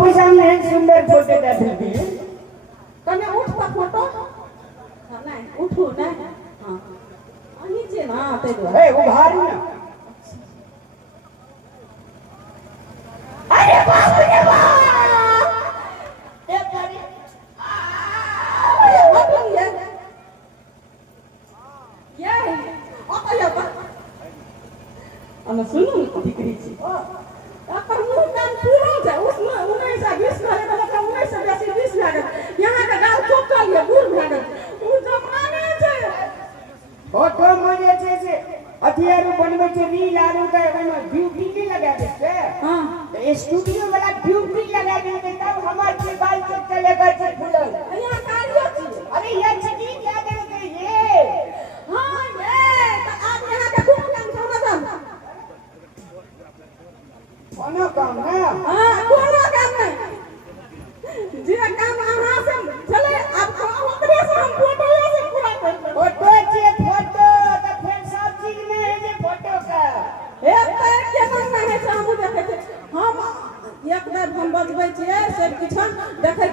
पैसा में सुंदर फोटो दे देती है तने उठ पा फोटो नहीं उठो नहीं हां नीचे ना ते दो ए वो भारी ना अरे बाप रे बाप ए भारी અમે સુનું દીકરી છે अपन मुंह कान पूरा जाए उसमें 1920 वाले वाला का 1920 लागे यहां का गाल चोका लिया बूढ़ लागे वो जमाने छे फोटो मजे छे से हथियार बनवे छे रील आरू का एमे ब्यूटी की लगा दे छे हां तो स्टूडियो वाला ब्यूटी लगा दे तब हमार के बाल से चलेगा छे फुलल यहां कार्य छे अरे ये चीज क्या देंगे ये हां ये तो आप यहां का खूब काम समझ कोनो काम ना हां कोनो काम नहीं जे काम अहां से चले आप ओकरे से हम फोटो से पूरा कर फोटो छे फोटो तो फिर सब चीज में है जे फोटो का ए केना नहीं है हम देखे हम एक बार हम बजबै छियै सब किछ देखे